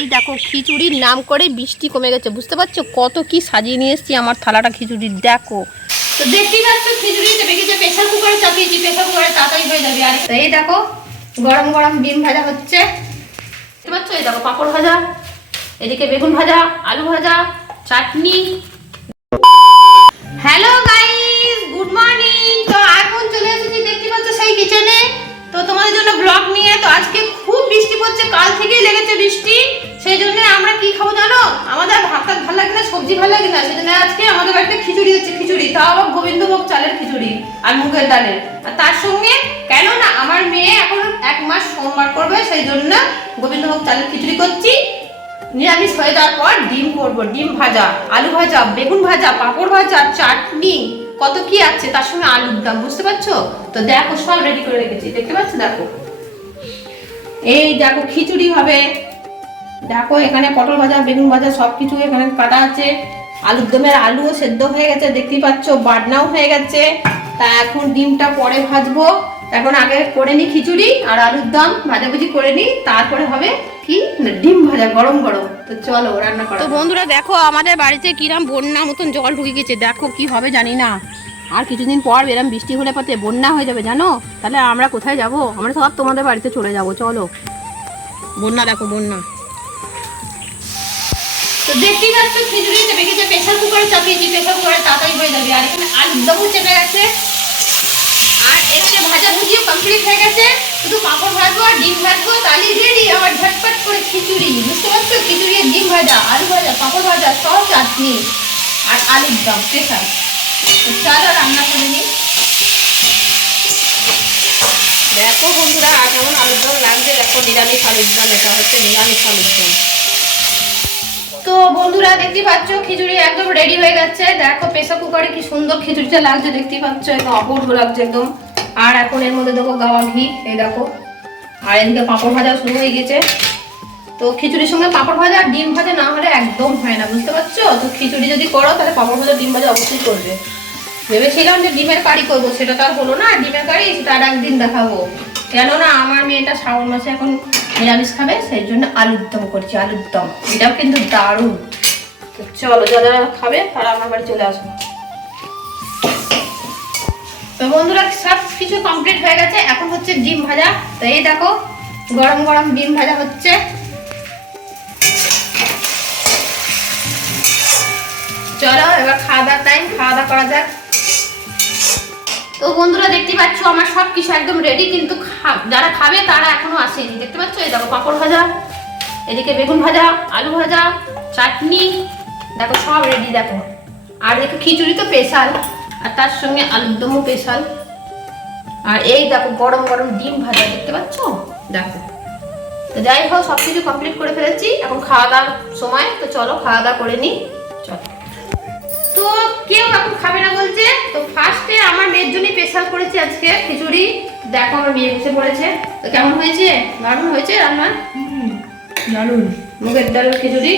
এই দেখো খিচুড়ির নাম করে বৃষ্টি কমে গেছে, বুঝতে পারছ? কত কি সাজিয়ে নিয়ে এসেছি আমার থালাটা খিচুড়ির, দেখো। তো দেখতেই পাচ্ছ খিচুড়ি গেছে প্রেশার কুকারে চাপিয়েছি প্রেশার কুকারে তাড়াতাড়ি হয়ে যাবে। আর এই দেখো, গরম গরম ডিম ভাজা হচ্ছে। দেখতে পাচ্ছ? এই দেখো, পাঁপড় ভাজা, এদিকে বেগুন ভাজা, আলু ভাজা, চাটনি। হ্যালো গাইস গুড মর্নিং তো এখন চলে এসেছি? দেখতে পাচ্ছ সেই কিচেনে তো তোমাদের জন্য ব্লগ নিয়ে, তো আজকে খুব বৃষ্টি পড়ছে, কাল থেকেই লেগেছে বৃষ্টি। সেই জন্য আমরা কি খাব জানো? আমাদের ভাত টাত ভালো লাগে না, সবজি ভালো লাগে না। সেই জন্য আজকে আমাদের বাড়িতে খিচুড়ি হচ্ছে, খিচুড়ি। তাও আবার গোবিন্দভোগ চালের খিচুড়ি আর মুগের ডালের। আর তার সঙ্গে কেন না আমার মেয়ে এখন এক মাস সোমবার করবে সেই জন্য গোবিন্দভোগ চালের খিচুড়ি করছি। নিরামিষ হয়ে যাওয়ার পর ডিম করব, ডিম ভাজা, আলু ভাজা, বেগুন ভাজা, পাঁপড় ভাজা, চাটনি। কত কি আছে? তার সঙ্গে আলুর দাম, বুঝতে পারছ? তো দেখো, সব রেডি করে রেখেছি। দেখতে পাচ্ছ? দেখো। এই দেখো, খিচুড়ি হবে। দেখো এখানে পটল ভাজা বেগুন ভাজা সব কিছু এখানে কাটা আছে। আলুর দমের আলুও সেদ্ধ হয়ে গেছে দেখতেই পাচ্ছ বাটনাও হয়ে গেছে। তা এখন ডিমটা পরে ভাজবো। এখন আগে করে নি খিচুড়ি আর আলুর দম ভাজাভুজি করে নি তারপরে হবে কি? ডিম ভাজা গরম গরম। তো চলো রান্না করো তো বন্ধুরা দেখো আমাদের বাড়িতে কিরাম বন্যা মতন জল ঢুকে গেছে। দেখো কি হবে জানি না। আর কিছুদিন পর এরম বৃষ্টি হলে পাতে বন্যা হয়ে যাবে জানো? তাহলে আমরা কোথায় যাব? আমরা সব তোমাদের বাড়িতে চলে যাব চলো। বন্যা দেখো বন্যা। তো দেখতেই পাচ্ছ, খিচুড়ি চেপে গেছে প্রেশার কুকারে চাপিয়েছি প্রেশার কুকারে তাড়াতাড়ি হয়ে যাবে। আর এখানে আলুর দমও চেপে গেছে। আর এখানে ভাজা ভুজিও কমপ্লিট হয়ে গেছে। শুধু পাঁপড় ভাজবো আর ডিম ভাজবো, তাহলে রেডি আমার ঝটপট করে খিচুড়ি। বুঝতে পারছ? খিচুড়ি ডিম ভাজা, আলু ভাজা, পাঁপড় ভাজা, সব চাটনি। আর আলুর দম তো চলো রান্না করে নিই। দেখো বন্ধুরা কেমন আলুর দম লাগছে। দেখো নিরামিষ আলুর এটা হচ্ছে নিরামিষ আলুর দম। তো বন্ধুরা দেখতেই পাচ্ছ, খিচুড়ি একদম রেডি হয়ে গেছে। দেখো প্রেসার কুকারে কি সুন্দর খিচুড়িটা লাগছে, দেখতেই পাচ্ছ, একদম অপূর্ব লাগছে একদম। আর এখন এর মধ্যে দেবো গাওয়া ঘি, এই দেখো। আর এদিকে পাঁপড় ভাজা শুরু হয়ে গেছে। তো খিচুড়ির সঙ্গে পাঁপড় ভাজা আর ডিম ভাজা না হলে একদম হয় না, বুঝতে পারছ? তো খিচুড়ি যদি করো, তাহলে পাঁপড় ভাজা, ডিম ভাজা অবশ্যই করবে। ভেবেছিলাম যে ডিমের কারি করব, সেটা তো আর হলো না। ডিমের কারি, সেটা আর একদিন দেখাবো। কেননা, আমার মেয়েটা শ্রাবণ মাসে এখন নিরামিষ খাবে, সেই জন্য আলুর দম করছি, আলুর দম। এটাও কিন্তু দারুণ। চলো যারা খাবে, তারা আমার বাড়ি চলে আসব তো বন্ধুরা, সব কিছু কমপ্লিট হয়ে গেছে। এখন হচ্ছে ডিম ভাজা। তো এই দেখো, গরম গরম ডিম ভাজা হচ্ছে। চলো, এবার খাওয়া দাওয়ার টাইম খাওয়া দাওয়া করা যাক। বন্ধুরা দেখতে পাচ্ছ, আমার সব কিছু একদম রেডি কিন্তু যারা খাবে তারা এখনও আসেনি। দেখতে পাচ্ছ? এই দেখো পাঁপড় ভাজা, এদিকে বেগুন ভাজা, আলু ভাজা, চাটনি, দেখো সব রেডি দেখো। আর দেখো খিচুড়ি তো স্পেশাল আর তার সঙ্গে আলুর দমও স্পেশাল আর এই দেখো গরম গরম ডিম ভাজা, দেখতে পাচ্ছ? দেখো। তো যাই হোক সব কিছু কমপ্লিট করে ফেলেছি। এখন খাওয়া দাওয়ার সময়, তো চলো খাওয়া দাওয়া করে নিই। চলো। কেউ এখন খাবে না বলছে। তো ফার্স্টে আমার মেয়ের জন্যই স্পেশাল করেছি আজকে খিচুড়ি। দেখো আমার মেয়ে বসে পড়েছে। তো কেমন হয়েছে? দারুণ হয়েছে রান্না? দারুণ। মুগের ডাল খিচুড়ি?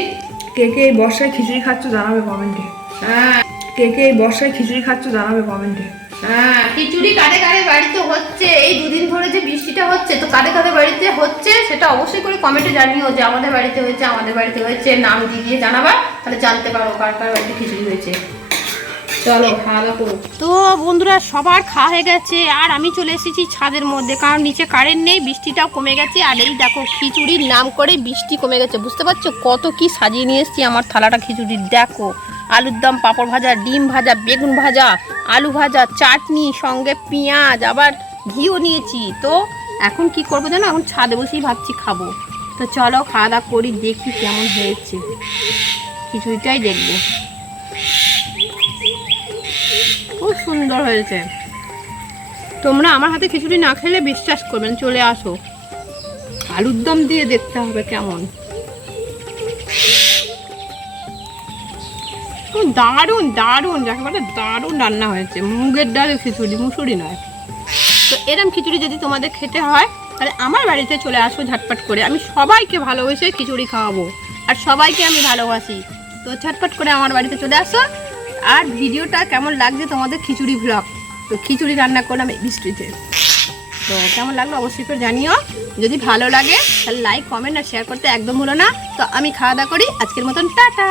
কে কে এই বর্ষায় খিচুড়ি খাচ্ছ জানাবে কমেন্টে হ্যাঁ। কে কে এই বর্ষায় খিচুড়ি খাচ্ছ জানাবে কমেন্টে হ্যাঁ খিচুড়ি কারে কারে বাড়িতে হচ্ছে? এই দুদিন ধরে যে বৃষ্টিটা হচ্ছে তো কারে কারে বাড়িতে হচ্ছে সেটা অবশ্যই করে কমেন্টে জানিও যে আমাদের বাড়িতে হয়েছে আমাদের বাড়িতে হয়েছে। নাম দিয়ে দিয়ে জানাবা তাহলে জানতে পারো কার কার বাড়িতে খিচুড়ি হয়েছে। চলো তো বন্ধুরা, সবার খাওয়া হয়ে গেছে, আর আমি চলে এসেছি ছাদের মধ্যে, কারণ নিচে কারেন্ট নেই, বৃষ্টিটাও কমে গেছে, আর এই দেখো খিচুড়ির নাম করে বৃষ্টি কমে গেছে, বুঝতে পারছ? কত কি সাজিয়ে নিয়ে এসেছি আমার থালাটা খিচুড়ির দেখো। আলুর দম, পাঁপড় ভাজা, ডিম ভাজা, বেগুন ভাজা, আলু ভাজা, চাটনি, সঙ্গে পেঁয়াজ, আবার ঘিও নিয়েছি। তো এখন কি করব জানো? এখন ছাদে বসেই ভাবছি খাব। তো চলো, খাওয়া দাওয়া করি, দেখি কেমন হয়েছে। খিচুড়িটাই দেখব। খুব সুন্দর হয়েছে। তোমরা আমার হাতে খিচুড়ি না খেলে বিশ্বাস করবেন চলে আসো। আলুর দম দিয়ে দেখতে হবে কেমন। দারুণ দারুণ যাকে বলে দারুণ রান্না হয়েছে। মুগের ডালের খিচুড়ি, মুসুরি নয়। তো এরম খিচুড়ি যদি তোমাদের খেতে হয়, তাহলে আমার বাড়িতে চলে আসো ঝটপট করে। আমি সবাইকে ভালোবেসে খিচুড়ি খাওয়াবো। আর সবাইকে আমি ভালোবাসি। তো ঝটপট করে আমার বাড়িতে চলে আসো। আর ভিডিওটা কেমন লাগছে তোমাদের খিচুড়ি ভ্লগ তো খিচুড়ি রান্না করলাম এই বৃষ্টিতে। তো কেমন লাগল অবশ্যই করে জানিও। যদি ভালো লাগে, তাহলে লাইক কমেন্ট আর শেয়ার করতে একদম ভুলো না। তো আমি খাওয়া দাওয়া করি। আজকের মতন টাটা।